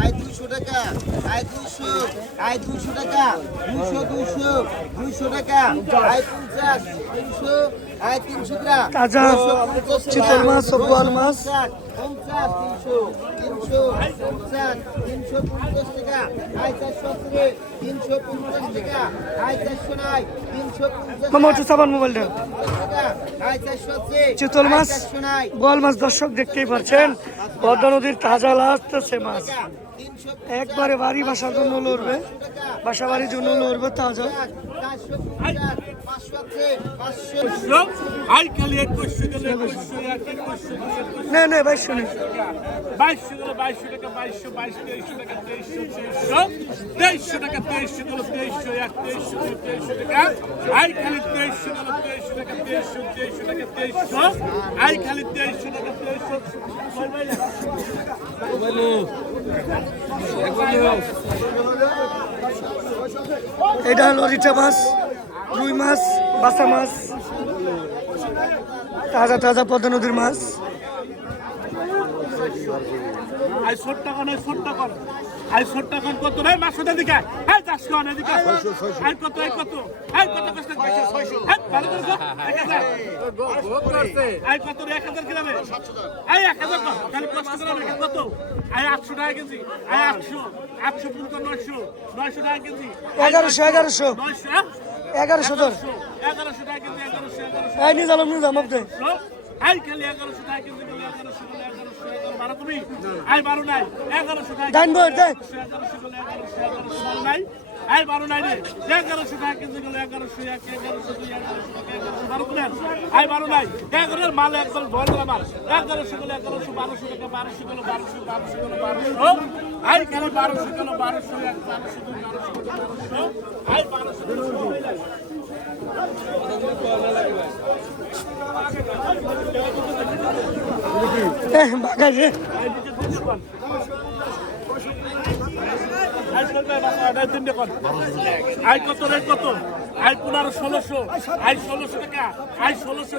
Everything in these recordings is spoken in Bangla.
আয় দুইশো টাকা, আয় দুইশো আয় দুইশো টাকা, দুইশো দুইশো দুইশো টাকা, আয় পঞ্চাশ তিনশো তাজা চিতল মাছ বোয়াল মাছ। চিতল মাছ, বোয়াল মাছ দর্শক দেখতেই পাচ্ছেন। পদ্মা নদীর তাজা লাগতেছে মাছ। তিনশো একবারে বাড়ি বাসার জন্য লড়বে বাসা বাড়ির জন্য লড়বে দুই একুশশো না বাইশশো টাকা বাইশশো বাইশ টাকা তেইশশো টাকা তেইশশো এক তেইশশো টাকা আই খালি তেইশশো তেইশশো টাকা তেইশশো আই খালি তেইশশো টাকা তেইশশো এটা হলো রিটা মাছ রুই মাছ বাসা মাছ তাজা তাজা পদ্মা নদীর মাছ। আই ছোট্টা আই কন কত রে? মাসুদের দিকে। আই চাষ কন এদিকে। আই কত আই কত। আই কত কষ্ট আই ভালো করে কর, এক হাজার। আই কত এক হাজার কিলো আই এক হাজার খালি কষ্ট রেখে কত? আই আটশো টাকা কেজি। আই আটশো। আটশো পনেরো নয়শো। নয়শো টাকা কেজি। এগারোশো এগারোশো। হ্যাঁ? এগারোশো ধর। এগারোশো টাকা কেজি এগারোশো এগারোশো। এই নিয়ে যাব নিয়ে যাব আই খালি এগারোশো টাকা কেজি এগারোশো বারো তুমি আই বারো নাই এগারোশো টাকা বই বারো নাই। আই বারো নাই রে। এগারোশো টাকা কেজি গেলে এগারোশো এক এগারোশো দুই এগারোশো এগারোশো বারো করে আই বারো নাই। এগারোর মাল একবার ভর আমার। এগারোশো গেলে এগারোশো বারোশো টাকা বারোশো গেলে বারোশো বারোশো গেলে বারোশো। আই খালি বারোশো গেলে বারোশো এক বারোশো দুই বারোশো বারোশো। আই বারোশো গেলে এ বাগাই রে আই কত রে কত। আই পনেরো ষোলোশো। আই ষোলোশো টাকা। আই ষোলোশো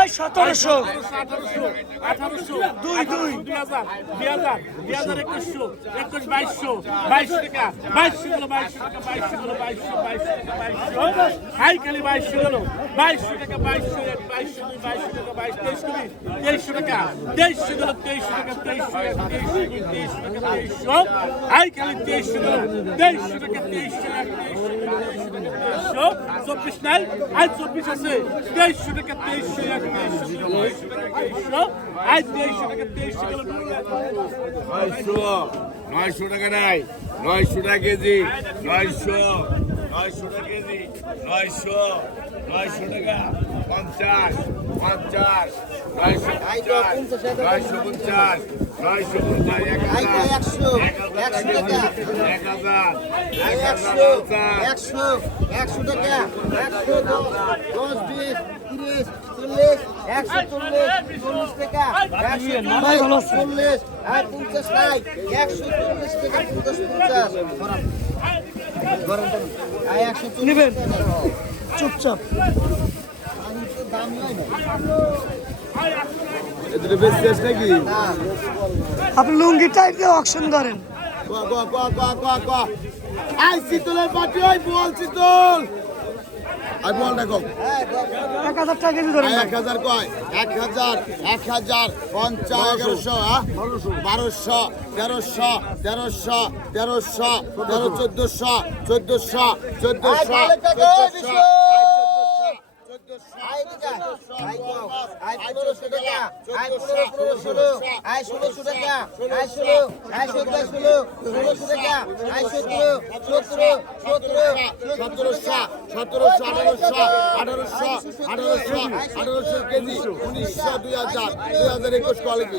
এই সতেরোশো। আঠারোশো আঠারোশো। দুই, দুই। দুই হাজার দুই হাজার দুই হাজার একুশশো একুশ বাইশশো বাইশশো টাকা। বাইশশো গেলো বাইশশো টাকা বাইশশো গেলো বাইশশো বাইশশো টাকা বাইশশো। আই খালি বাইশশো গেলো। বাইশশো টাকা বাইশশো এক বাইশশো দুই বাইশশো টাকা বাইশ তেইশ কুড়ি তেইশশো টাকা। তেইশশো গেলো তেইশশো টাকা তেইশশো এক তেইশশো দুই তেইশশো টাকা তেইশশো। আই খালি তেইশশো গেলো তেইশশো টাকা তেইশশো এক তেইশশো তেইশশো। তেইশশো চব্বিশ নাই আই চব্বিশ আছে। তেইশশো টাকা তেইশশো, এক তেইশশো তেইশশো টাকা তেইশশো আই তেইশশো টাকা তেইশশো গেলো নয়শো নয়শো টাকা নাই, নয়শো টাকা কেজি, নয়শো নয়শো টাকা কেজি, নয়শো নয়শো টাকা, পঞ্চাশ পঞ্চাশ, নয়শো নয়শো পঞ্চাশ নয়শো একশো একশো টাকা এক একশো একশো একশো টাকা একশো দশ দশ বিশ তিরিশ চল্লিশ একশো চল্লিশ চল্লিশ টাকা একশো চল্লিশ আর পঞ্চাশ নাই একশো চল্লিশ টাকা পঞ্চাশ পঞ্চাশ একশো চুপচাপ দাম নাই আপনি লুঙ্গি টাইট দিয়ে অকশন করেন। আই শীতলের পাটি ওই বল শীতল। আর এক হাজার টাকা কেজি ধরেন এক হাজার কয়? এক হাজার এক হাজার পঞ্চাশ এগারোশো? বারোশো তেরোশো তেরোশো তেরোশো তেরো চোদ্দশো চোদ্দশো চোদ্দশো ভালো টাকা, আই তো, আই পনেরোশো টাকা, আই পনেরো, পনেরো, ষোলো, আই ষোলোশো টাকা, আই ষোলো, আই সতেরো, ষোলো, ষোলোশো টাকা, আই সতেরো, সতেরো, সতেরো, সতেরোশো সতেরোশো আঠারোশো আঠারোশো আঠারোশো আঠারোশো কেজি উনিশশো দুই হাজার দুই হাজার একুশ কোয়ালিটি।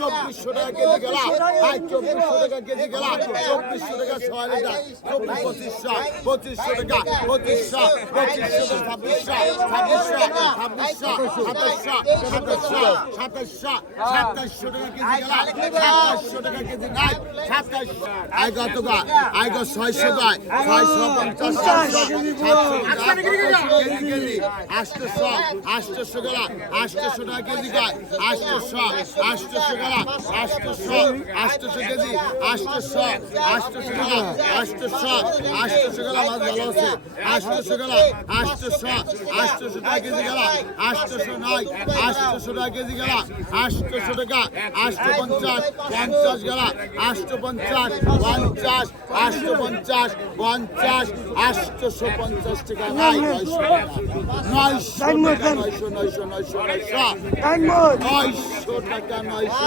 চব্বিশশো টাকা কেজি গেলা। আই চব্বিশশো টাকা কেজি গেলা। চব্বিশশো টাকা ছয় লিটার। চব্বিশ পঁচিশশো পঁচিশশো টাকা পঁচিশশো পঁচিশশো ছাব্বিশশো ছাব্বিশশো ছাব্বিশশো সাতাশশো সাতাশশো সাতাশশো সাতাশশো টাকা কেজি গেলা। সাতাশশো টাকা কেজি নাই। সাতাশশো আই কত আই গো ছয়শো গায় ছয়শো পঞ্চাশ কেজি আটশোশো আটশোশো গেলা। আটশোশো টাকা কেজি গায় আটশোশো আটশোশো গেলা। আটশোশো আটশোশো কেজি আটশোশো আটশোশো গেলা আটশোশো আটশোশো গেলা মাছ ভালো আছে। আটশোশো গেলা আটশোশো আটশোশো টাকা কেজি গেলা আটশোশো নয় আটশোশো টাকা কেজি গেলা আটশোশো টাকা আটশো পঞ্চাশ পঞ্চাশ গেলা আটশো পঞ্চাশ পঞ্চাশ আটশো পঞ্চাশ পঞ্চাশ আটশোশো পঞ্চাশ টাকা নাই নয়শো নয়শো নয়শো নয়শো নয়শো নয়শো নয়শো টাকা নয়শো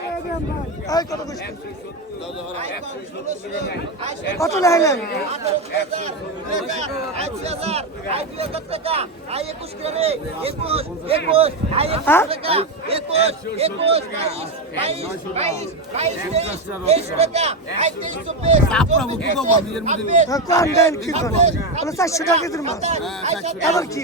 এই কত কইছে কত লাইলেন হ্যাঁ? হ্যাঁ, চারশো টাকা কেজির মাছ আবার কি?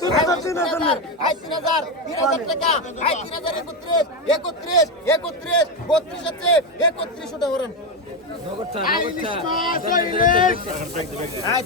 তিন হাজার তিন হাজার আই তিন হাজার তিন হাজার টাকা আই তিন হাজার একত্রিশ একত্রিশ একত্রিশ বত্রিশ আছে একত্রিশ ওটা করেন।